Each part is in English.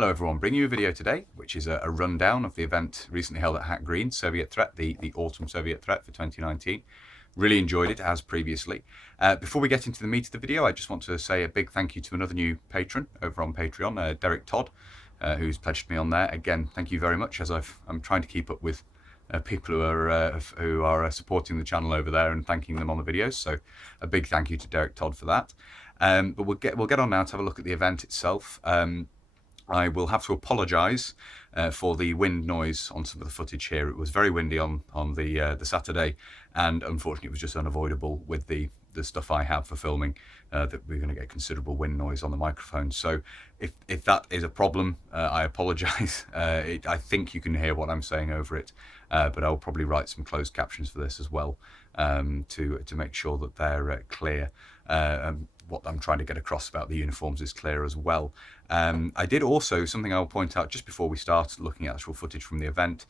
Hello everyone, bringing you a video today which is a rundown of the event recently held at Hack Green, Soviet Threat, the Autumn Soviet Threat for 2019. Really enjoyed it as previously. Before we get into the meat of the video, I just want to say a big thank you to another new patron over on Patreon, Derek Todd, who's pledged me on there. Again, thank you very much, as I'm trying to keep up with people who are supporting the channel over there and thanking them on the videos. So a big thank you to Derek Todd for that. But we'll get on now to have a look at the event itself. I will have to apologise for the wind noise on some of the footage here. It was very windy on the Saturday, and unfortunately it was just unavoidable with the stuff I have for filming, that we're going to get considerable wind noise on the microphone. So if that is a problem, I apologise. I think you can hear what I'm saying over it, but I'll probably write some closed captions for this as well, to make sure that they're clear. What I'm trying to get across about the uniforms is clear as well. I did also, something I'll point out just before we start looking at actual footage from the event,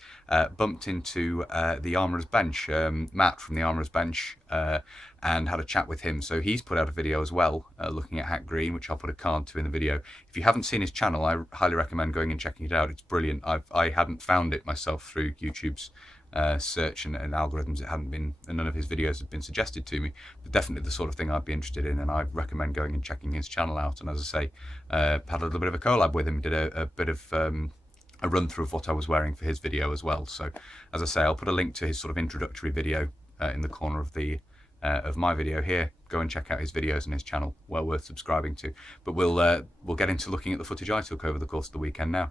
bumped into the Armourer's Bench, Matt from the Armourer's Bench, and had a chat with him. So he's put out a video as well, looking at Hack Green, which I'll put a card to in the video. If you haven't seen his channel, I highly recommend going and checking it out. It's brilliant. I hadn't found it myself through YouTube's search and algorithms. It hadn't been, and none of his videos have been suggested to me, but definitely the sort of thing I'd be interested in, and I recommend going and checking his channel out. And as I say, had a little bit of a collab with him, did a bit of a run through of what I was wearing for his video as well. So as I say, I'll put a link to his sort of introductory video in the corner of the of my video here. Go and check out his videos and his channel, well worth subscribing to. But we'll get into looking at the footage I took over the course of the weekend now.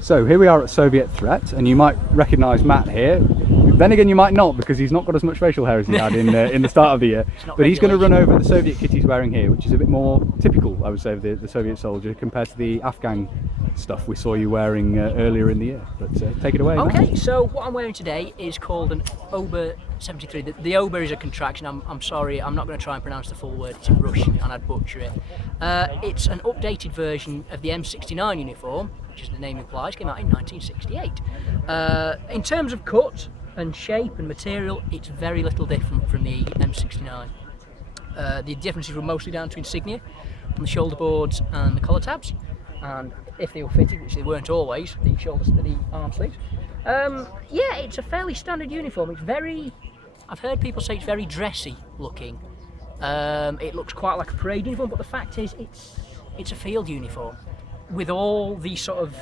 So here we are at Soviet Threat, and you might recognise Matt here. Then again, you might not, because he's not got as much facial hair as he had in the start of the year. But he's going to run over the Soviet kit he's wearing here, which is a bit more typical, I would say, of the Soviet soldier compared to the Afghan stuff we saw you wearing earlier in the year. But take it away. Okay, Matt. so what I'm wearing today is called an Ober 73. The Ober is a contraction. I'm sorry, I'm not going to try and pronounce the full word. It's in Russian and I'd butcher it. It's an updated version of the M69 uniform, which as the name implies, came out in 1968. In terms of cut and shape and material, it's very little different from the M69. The differences were mostly down to insignia on the shoulder boards and the collar tabs, and if they were fitted, which they weren't always, the arm sleeves. Yeah, it's a fairly standard uniform. It's very, I've heard people say it's very dressy looking. It looks quite like a parade uniform, but the fact is it's a field uniform with all these sort of,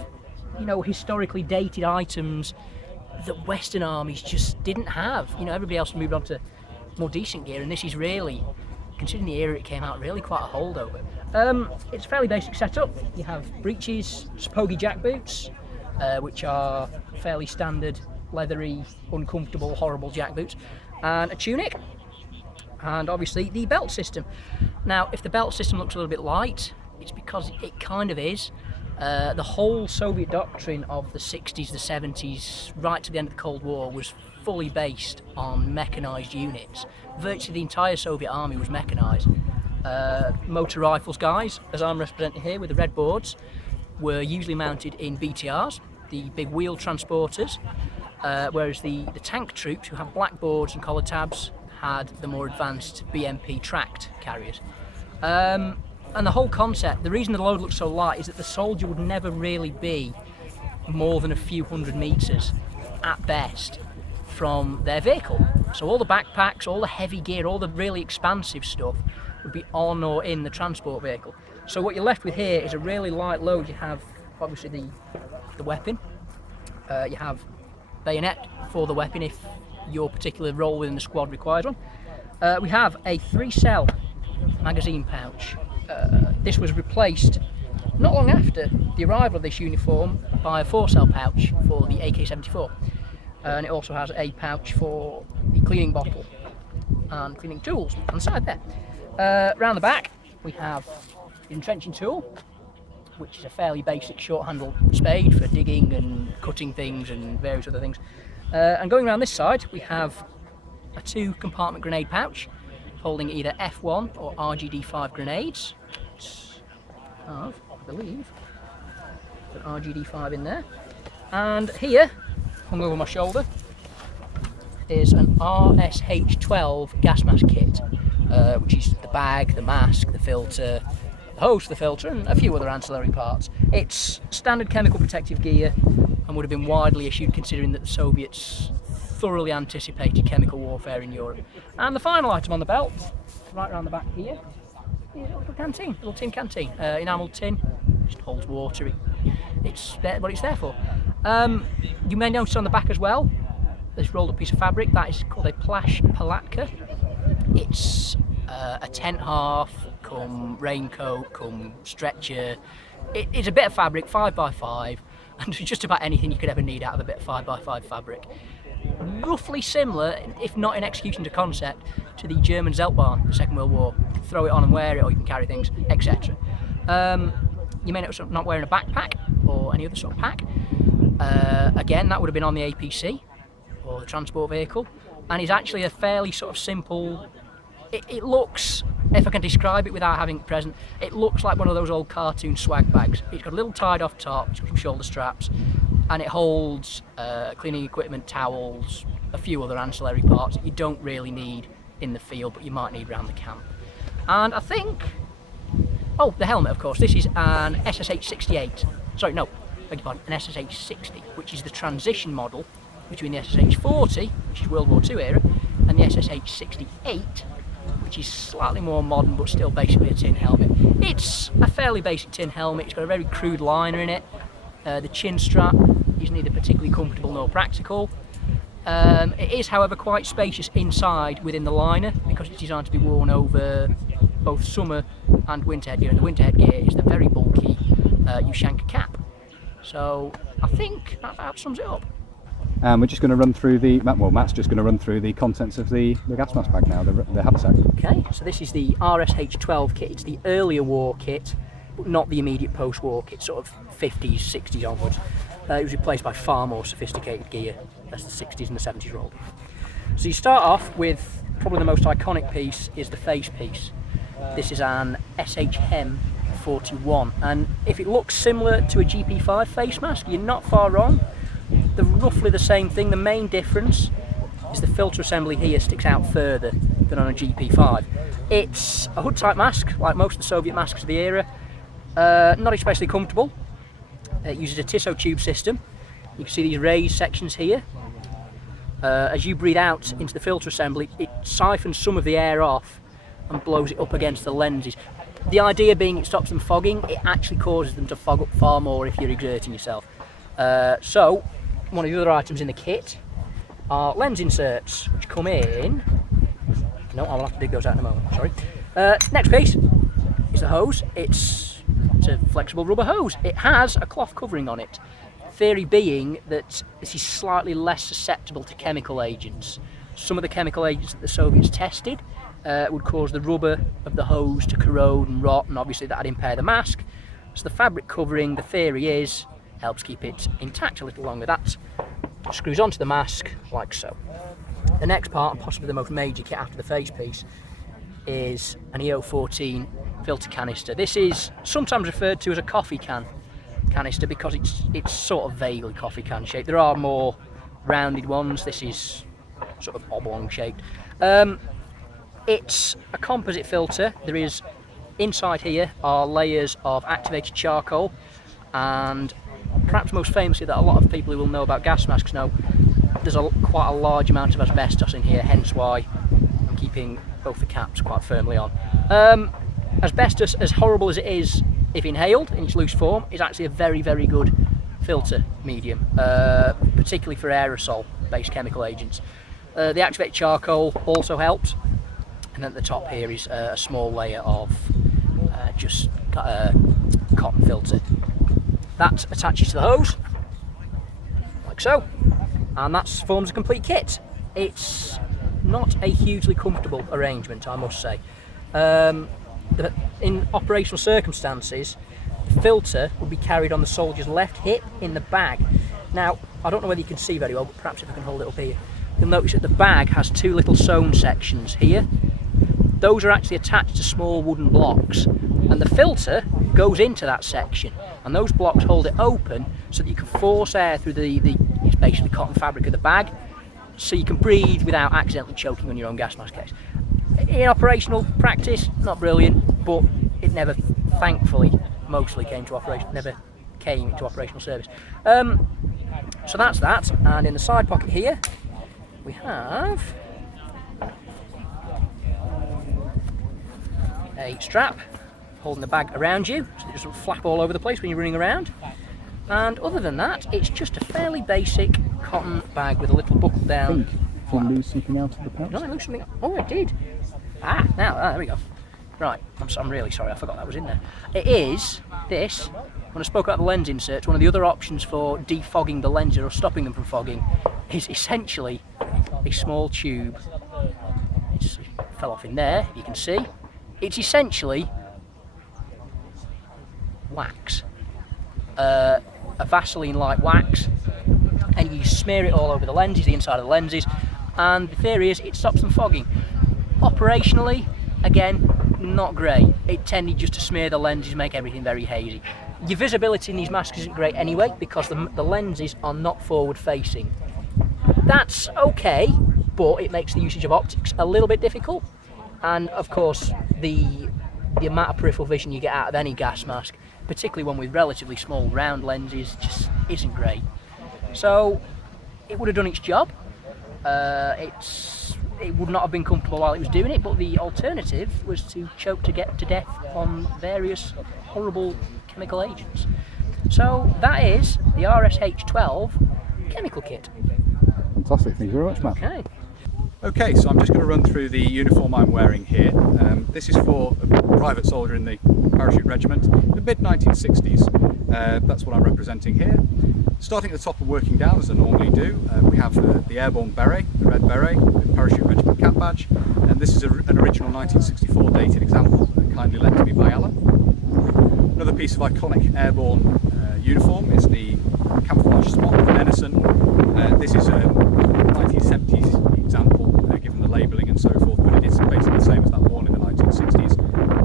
historically dated items that Western armies just didn't have. Everybody else moved on to more decent gear, and this is really, considering the era it came out, really quite a holdover. It's a fairly basic setup. You have breeches, Spogi jack boots, which are fairly standard, leathery, uncomfortable, horrible jack boots, and a tunic, and obviously the belt system. Now, if the belt system looks a little bit light, it's because it kind of is. The whole Soviet doctrine of the 60s, the 70s, right to the end of the Cold War was fully based on mechanised units. Virtually the entire Soviet army was mechanised. Motor rifles guys, as I'm representing here with the red boards, were usually mounted in BTRs, the big wheel transporters, whereas the tank troops, who have black boards and collar tabs, had the more advanced BMP tracked carriers. And the whole concept, the reason the load looks so light is that the soldier would never really be more than a few hundred metres at best from their vehicle. So all the backpacks, all the heavy gear, all the really expansive stuff would be on or in the transport vehicle. So what you're left with here is a really light load. You have obviously the weapon, you have bayonet for the weapon if your particular role within the squad requires one. We have a 3-cell magazine pouch. This was replaced not long after the arrival of this uniform by a 4-cell pouch for the AK-74, and it also has a pouch for the cleaning bottle and cleaning tools on the side there. Round the back we have the entrenching tool, which is a fairly basic short-handled spade for digging and cutting things and various other things. And going around this side we have a 2-compartment grenade pouch holding either F1 or RGD5 grenades. have, I believe, an RGD5 in there. And here, hung over my shoulder, is an RSH12 gas mask kit, which is the bag, the mask, the filter, the hose for the filter, and a few other ancillary parts. It's standard chemical protective gear and would have been widely issued considering that the Soviets thoroughly anticipated chemical warfare in Europe. And the final item on the belt, right around the back here, is a little canteen, a little tin canteen, enamelled tin, just holds water. It's there, what it's there for. You may notice on the back as well, this rolled up piece of fabric, that is called a Palatka. It's a tent half, come raincoat, come stretcher. It's a bit of fabric, 5x5, and just about anything you could ever need out of a bit of 5x5 fabric. Roughly similar, if not in execution to concept, to the German Zeltbahn in the Second World War. You can throw it on and wear it, or you can carry things, etc. You may notice I'm not wearing a backpack or any other sort of pack. Again, that would have been on the APC, or the transport vehicle, and is actually a fairly sort of simple, it looks, if I can describe it without having it present, it looks like one of those old cartoon swag bags. It's got a little tied off top, it's got some shoulder straps, and it holds cleaning equipment, towels, a few other ancillary parts that you don't really need in the field, but you might need around the camp. And I think, oh, the helmet, of course. This is an SSH-68, sorry, no, beg your pardon, an SSH-60, which is the transition model between the SSH-40, which is World War II era, and the SSH-68, which is slightly more modern but still basically a tin helmet. It's a fairly basic tin helmet. It's got a very crude liner in it. The chin strap is neither particularly comfortable nor practical. It is, however, quite spacious inside within the liner because it's designed to be worn over both summer and winter headgear, and the winter headgear is the very bulky Ushanka cap. So I think that about sums it up. And we're just going to run through the, well, Matt's just going to run through the contents of the gas mask bag now, the haversack. Okay, so this is the RSH12 kit. It's the earlier war kit, but not the immediate post-war kit, sort of 50s, 60s onwards. It was replaced by far more sophisticated gear as the 60s and the 70s rolled. So you start off with, probably the most iconic piece is the face piece. This is an SHM 41, and if it looks similar to a GP5 face mask, you're not far wrong. They're roughly the same thing. The main difference is the filter assembly here sticks out further than on a GP5. It's a hood type mask, like most of the Soviet masks of the era. Not especially comfortable. It uses a Tissot tube system. You can see these raised sections here. As you breathe out into the filter assembly, it siphons some of the air off and blows it up against the lenses. The idea being it stops them fogging. It actually causes them to fog up far more if you're exerting yourself. So, one of the other items in the kit are lens inserts, which come in. No, I will have to dig those out in a moment, sorry. Next piece is the hose. It's a flexible rubber hose. It has a cloth covering on it. Theory being that this is slightly less susceptible to chemical agents. Some of the chemical agents that the Soviets tested would cause the rubber of the hose to corrode and rot, and obviously that would impair the mask. So the fabric covering, the theory is, helps keep it intact a little longer. That screws onto the mask like so. The next part, and possibly the most major kit after the face piece, is an EO14 filter canister. This is sometimes referred to as a coffee can canister because it's sort of vaguely coffee can shaped. There are more rounded ones. This is sort of oblong shaped. It's a composite filter. There is, inside here are layers of activated charcoal, and perhaps most famously, that a lot of people who will know about gas masks know, there's quite a large amount of asbestos in here, hence why I'm keeping both the caps quite firmly on. Asbestos, as horrible as it is if inhaled in its loose form, is actually a very, very good filter medium, particularly for aerosol-based chemical agents. The activated charcoal also helps, and then at the top here is a small layer of just cotton filter. That attaches to the hose, like so, and that forms a complete kit. It's not a hugely comfortable arrangement, I must say. In operational circumstances, the filter will be carried on the soldier's left hip in the bag. Now, I don't know whether you can see very well, but perhaps if I can hold it up here, you'll notice that the bag has two little sewn sections here. Those are actually attached to small wooden blocks, and the filter goes into that section, and those blocks hold it open so that you can force air through it's basically cotton fabric of the bag, so you can breathe without accidentally choking on your own gas mask case. In operational practice, not brilliant, but it never, thankfully, mostly came to operation, never came into operational service. So that's that, and in the side pocket here, we have a strap holding the bag around you, so it doesn't flap all over the place when you're running around. And other than that, it's just a fairly basic cotton bag with a little buckle down. Did you lose something out of the pouch? Did I lose something? Oh, I did. There we go. Right, I'm really sorry, I forgot that was in there. It is this, when I spoke about the lens inserts, one of the other options for defogging the lenses or stopping them from fogging is essentially a small tube. It fell off in there, you can see. It's essentially wax, a Vaseline-like wax, and you smear it all over the lenses, the inside of the lenses, and the theory is it stops them fogging. Operationally, again, not great. It tended just to smear the lenses, make everything very hazy. Your visibility in these masks isn't great anyway because the lenses are not forward facing. That's okay, but it makes the usage of optics a little bit difficult, and of course the amount of peripheral vision you get out of any gas mask, particularly one with relatively small round lenses, just isn't great. So it would have done its job. It would not have been comfortable while it was doing it, but the alternative was to choke to get to death on various horrible chemical agents. So that is the RSH12 chemical kit. Fantastic, thank you very much, Matt. Okay. Okay, so I'm just going to run through the uniform I'm wearing here. This is for a private soldier in the parachute regiment, the mid-1960s. That's what I'm representing here. Starting at the top and working down as I normally do, we have the airborne beret, the red beret, the parachute regiment cap badge, and this is an original 1964 dated example kindly lent to me by Alan. Another piece of iconic airborne uniform is the camouflage smock from Enison. This is a 1970s example, given the labelling and so forth, but it is basically the same as that worn in the 1960s.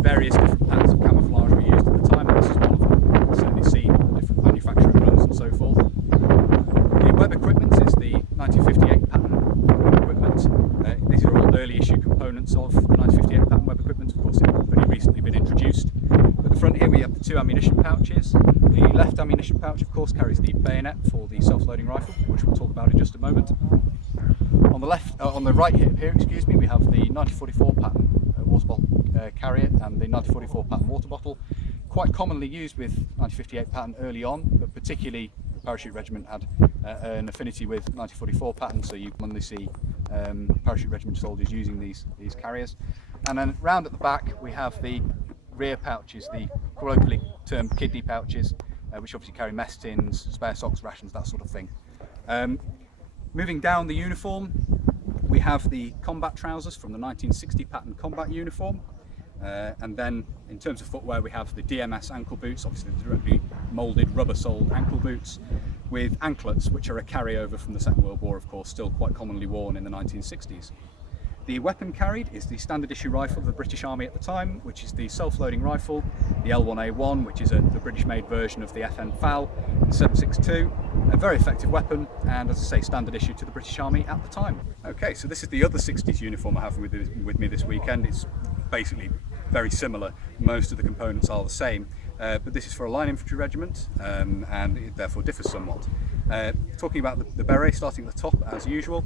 Various different patterns of camouflage were used at the time, and this is one of them. You've certainly seen different manufacturing runs and so forth. The web equipment is the 1958 pattern web equipment. These are all early issue components of the 1958 pattern web equipment. Of course, it's very recently been introduced. At the front here we have the two ammunition pouches. The left ammunition pouch, of course, carries the bayonet for the self-loading rifle, which we'll talk about in just a moment. On the right here, excuse me, we have the 1944 pattern water bottle carrier and the 1944 pattern water bottle. Quite commonly used with 1958 pattern early on, but particularly the parachute regiment had an affinity with 1944 pattern, so you commonly see parachute regiment soldiers using these carriers. And then round at the back we have the rear pouches, the colloquially termed kidney pouches, which obviously carry mess tins, spare socks, rations, that sort of thing. Moving down the uniform, we have the combat trousers from the 1960 pattern combat uniform, and then in terms of footwear we have the DMS ankle boots, obviously the directly moulded rubber-soled ankle boots, with anklets, which are a carryover from the Second World War, of course, still quite commonly worn in the 1960s. The weapon carried is the standard issue rifle of the British Army at the time, which is the self-loading rifle, the L1A1, which is the British-made version of the FN FAL, the 7.62, a very effective weapon, and as I say, standard issue to the British Army at the time. Okay, so this is the other 60s uniform I have with me this weekend. It's basically very similar, most of the components are the same, but this is for a line infantry regiment, and it therefore differs somewhat. Talking about the beret, starting at the top as usual,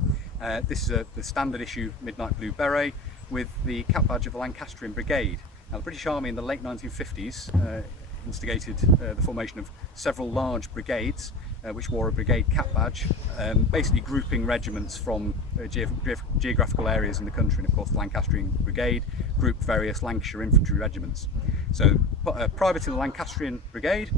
this is the standard issue midnight blue beret with the cap badge of the Lancastrian Brigade. Now the British Army in the late 1950s instigated the formation of several large brigades which wore a brigade cap badge, basically grouping regiments from geographical areas in the country, and of course the Lancastrian Brigade grouped various Lancashire infantry regiments. So private to the Lancastrian Brigade.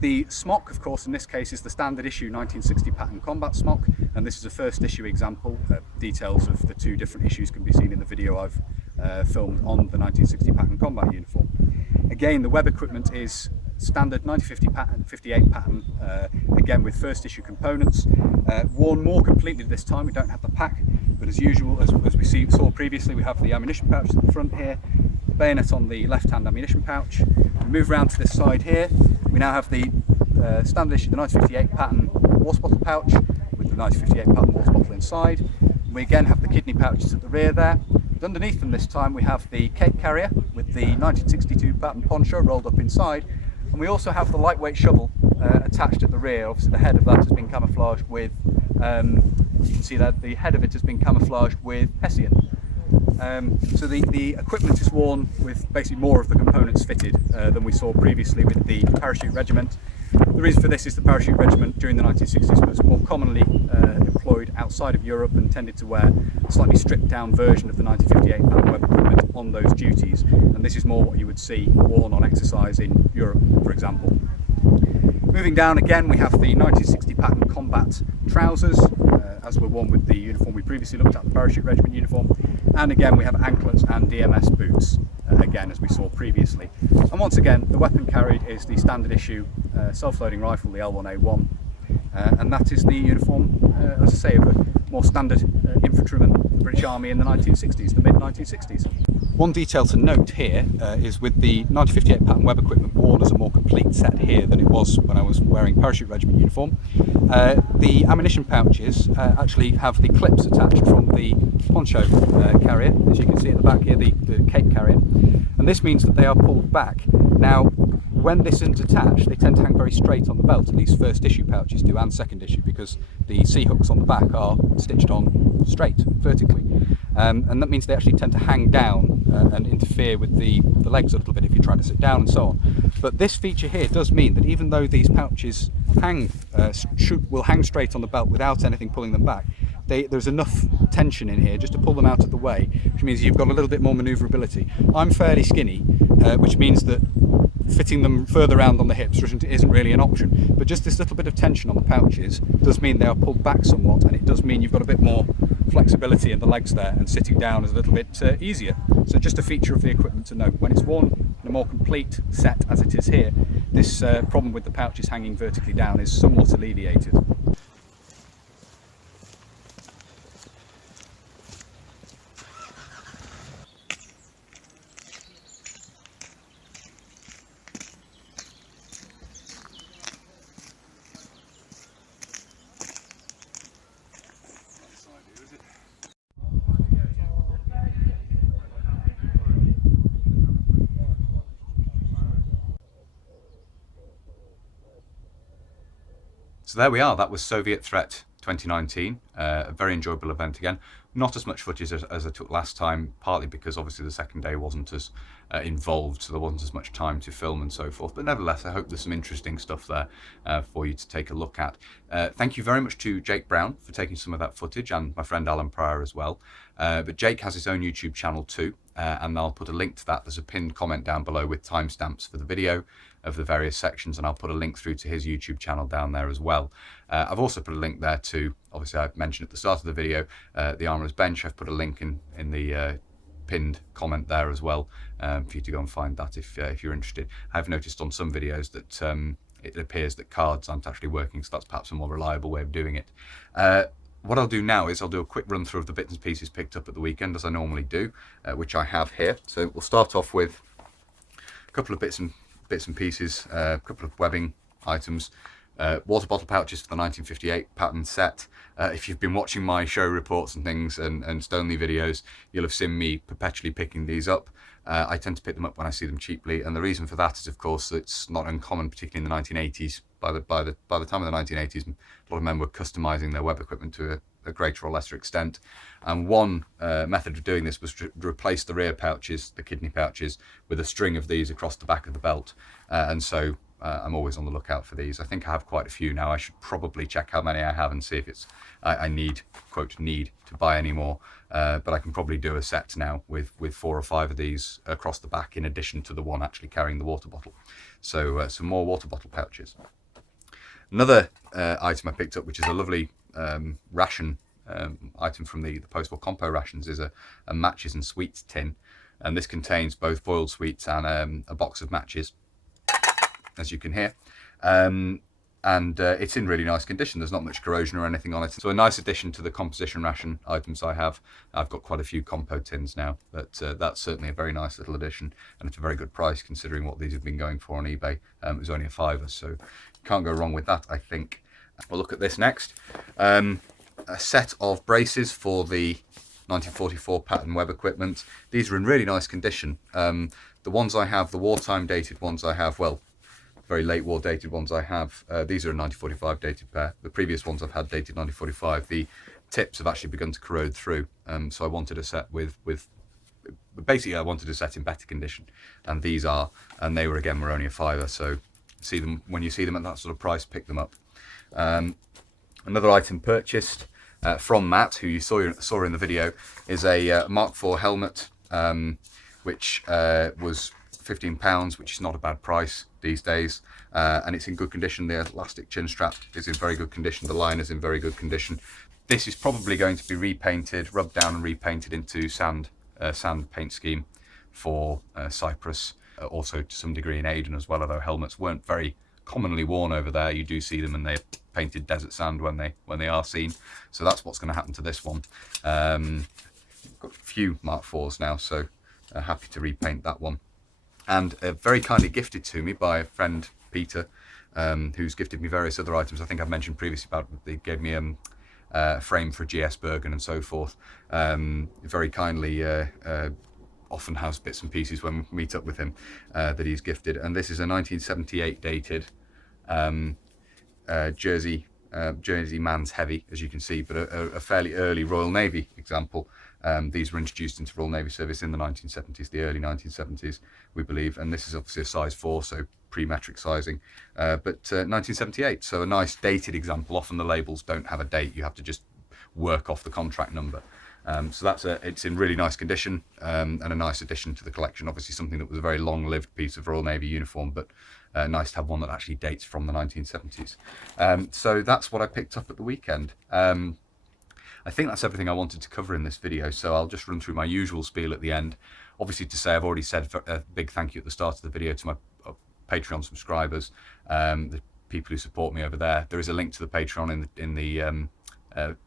The smock, of course, in this case is the standard issue 1960 pattern combat smock, and this is a first issue example. Details of the two different issues can be seen in the video I've filmed on the 1960 pattern combat uniform. Again, the web equipment is standard 1958 pattern, again with first issue components, worn more completely this time. We don't have the pack, but as usual, as we saw previously, we have the ammunition pouch at the front here, bayonet on the left-hand ammunition pouch. We move around to this side here. We now have the standard issue, the 1958 pattern water bottle pouch with the 1958 pattern water bottle inside. We again have the kidney pouches at the rear there. And underneath them this time we have the cape carrier with the 1962 pattern poncho rolled up inside. And we also have the lightweight shovel attached at the rear. Obviously the head of that has been camouflaged with, you can see that the head of it has been camouflaged with Hessian. So the equipment is worn with basically more of the components fitted than we saw previously with the parachute regiment. The reason for this is the parachute regiment during the 1960s was more commonly employed outside of Europe and tended to wear a slightly stripped down version of the 1958 pattern web equipment on those duties, and this is more what you would see worn on exercise in Europe, for example. Moving down again, we have the 1960 pattern combat trousers, as were worn with the uniform we previously looked at, the parachute regiment uniform, and again we have anklets and DMS boots, again as we saw previously. And once again, the weapon carried is the standard issue self-loading rifle, the L1A1, and that is the uniform, as I say, of a more standard infantryman of the British Army in the 1960s, the mid-1960s. One detail to note here is with the 1958 pattern web equipment worn as a more complete set here than it was when I was wearing parachute regiment uniform. The ammunition pouches actually have the clips attached from the poncho carrier, as you can see at the back here, the cape carrier, and this means that they are pulled back. Now, when this isn't attached, they tend to hang very straight on the belt, at least first issue pouches do and second issue, because the C-hooks on the back are stitched on straight, vertically. And that means they actually tend to hang down and interfere with the legs a little bit if you're trying to sit down and so on. But this feature here does mean that even though these pouches will hang straight on the belt without anything pulling them back, there's enough tension in here just to pull them out of the way, which means you've got a little bit more manoeuvrability. I'm fairly skinny, which means that fitting them further round on the hips isn't really an option, but just this little bit of tension on the pouches does mean they are pulled back somewhat, and it does mean you've got a bit more flexibility in the legs there, and sitting down is a little bit easier. So just a feature of the equipment to note. When it's worn in a more complete set as it is here, this problem with the pouches hanging vertically down is somewhat alleviated. So there we are, that was Soviet Threat 2019, a very enjoyable event again. Not as much footage as I took last time, partly because obviously the second day wasn't as involved, so there wasn't as much time to film and so forth. But nevertheless, I hope there's some interesting stuff there for you to take a look at. Thank you very much to Jake Brown for taking some of that footage, and my friend Alan Pryor as well. But Jake has his own YouTube channel too, and I'll put a link to that. There's a pinned comment down below with timestamps for the video of the various sections, and I'll put a link through to his YouTube channel down there as well. I've also put a link there to, obviously I mentioned at the start of the video, the Armourer's Bench. I've put a link in the pinned comment there as well, for you to go and find that if you're interested. I've noticed on some videos that it appears that cards aren't actually working, so that's perhaps a more reliable way of doing it. What I'll do now is I'll do a quick run through of the bits and pieces picked up at the weekend, as I normally do, which I have here. So we'll start off with a couple of bits and pieces, a couple of webbing items, water bottle pouches for the 1958 pattern set. If you've been watching my show reports and things and Stoneleigh videos, you'll have seen me perpetually picking these up. I tend to pick them up when I see them cheaply, and the reason for that is, of course, it's not uncommon, particularly in the 1980s. By the time of the 1980s, a lot of men were customizing their web equipment to a greater or lesser extent, and one method of doing this was to replace the rear pouches, the kidney pouches, with a string of these across the back of the belt. And so I'm always on the lookout for these. I think I have quite a few now. I should probably check how many I have and see if it's I need, quote, need to buy any more. But I can probably do a set now with 4 or 5 of these across the back, in addition to the one actually carrying the water bottle. So some more water bottle pouches. Another item I picked up, which is a lovely ration item from the post-war compo rations, is a matches and sweets tin. And this contains both boiled sweets and a box of matches, as you can hear. and it's in really nice condition. There's not much corrosion or anything on it. So a nice addition to the composition ration items I have. I've got quite a few compo tins now, but that's certainly a very nice little addition, and it's a very good price considering what these have been going for on eBay. It was only a £5, so can't go wrong with that, I think. We'll look at this next. A set of braces for the 1944 pattern web equipment. These are in really nice condition. The ones I have, the wartime dated ones I have, well, very late war dated ones I have, these are a 1945 dated pair. The previous ones I've had dated 1945. The tips have actually begun to corrode through, so I wanted a set with basically I wanted a set in better condition, and these are, and they were only a £5, so see them when you see them at that sort of price, pick them up. Another item purchased from Matt, who you saw in the video, is a Mark IV helmet, which was £15, which is not a bad price these days, and it's in good condition. The elastic chin strap is in very good condition. The line is in very good condition. This is probably going to be repainted, rubbed down and repainted into sand paint scheme for Cyprus, also to some degree in Aden as well, although helmets weren't very commonly worn over there. You do see them and they're painted desert sand when they are seen. So that's what's going to happen to this one. Got a few Mark IVs now, so happy to repaint that one. And very kindly gifted to me by a friend, Peter, who's gifted me various other items. I think I've mentioned previously about they gave me a frame for GS Bergen and so forth. Very kindly often has bits and pieces when we meet up with him that he's gifted. And this is a 1978 dated Jersey Man's Heavy, as you can see, but a fairly early Royal Navy example. These were introduced into Royal Navy service in the 1970s, the early 1970s, we believe, and this is obviously a size 4, so pre-metric sizing, but 1978, so a nice dated example. Often the labels don't have a date, you have to just work off the contract number. So it's in really nice condition, and a nice addition to the collection. Obviously something that was a very long-lived piece of Royal Navy uniform, but nice to have one that actually dates from the 1970s. So that's what I picked up at the weekend. I think that's everything I wanted to cover in this video, so I'll just run through my usual spiel at the end. Obviously to say, I've already said a big thank you at the start of the video to my Patreon subscribers, the people who support me over there. There is a link to the Patreon in the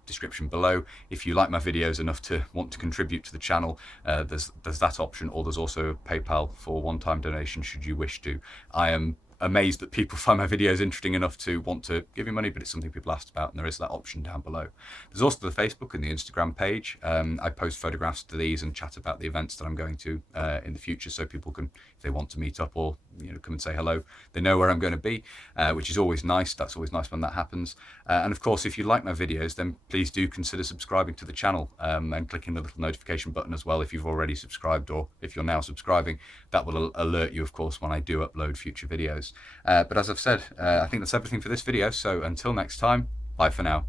description below. If you like my videos enough to want to contribute to the channel, there's that option, or there's also PayPal for one-time donation should you wish to. I am amazed that people find my videos interesting enough to want to give me money, but it's something people asked about, and there is that option down below. There's also the Facebook and the Instagram page. I post photographs to these and chat about the events that I'm going to in the future, so people can, if they want to meet up or come and say hello, they know where I'm going to be, which is always nice. That's always nice when that happens. And of course, if you like my videos, then please do consider subscribing to the channel, and clicking the little notification button as well if you've already subscribed, or if you're now subscribing. That will alert you, of course, when I do upload future videos. But as I've said, I think that's everything for this video, so until next time, bye for now.